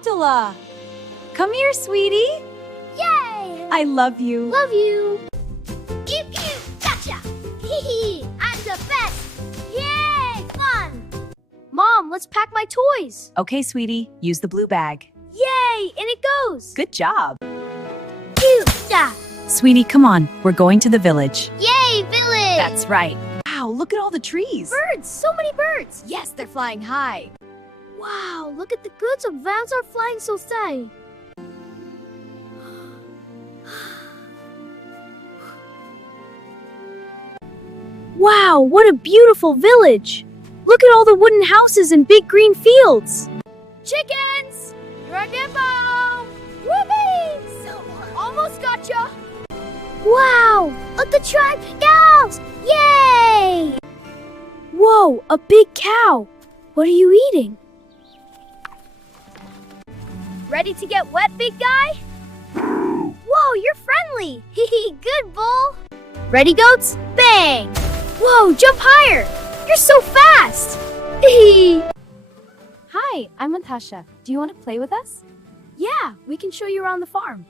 Abdullah. Come here, sweetie. Yay! I love you. Love you. Ew, ew, gotcha. Hee hee, I'm the best. Yay, fun. Mom, let's pack my toys. Okay, sweetie. Use the blue bag. Yay, and it goes. Good job. Ew, da. Sweetie, come on. We're going to the village. Yay, village. That's right. Wow, look at all the trees. Birds, so many birds. Yes, they're flying high. Wow, look at the goods of vans are flying so high. Wow, what a beautiful village! Look at all the wooden houses and big green fields. Chickens! You're a depot! Whoopee! Almost gotcha! Wow! Look, the tribe cows! Yay! Whoa, a big cow! What are you eating? Ready to get wet, big guy? Whoa, you're friendly! Hee good bull! Ready, goats? Bang! Whoa, jump higher! You're so fast! Hi, I'm Natasha. Do you want to play with us? Yeah, we can show you around the farm.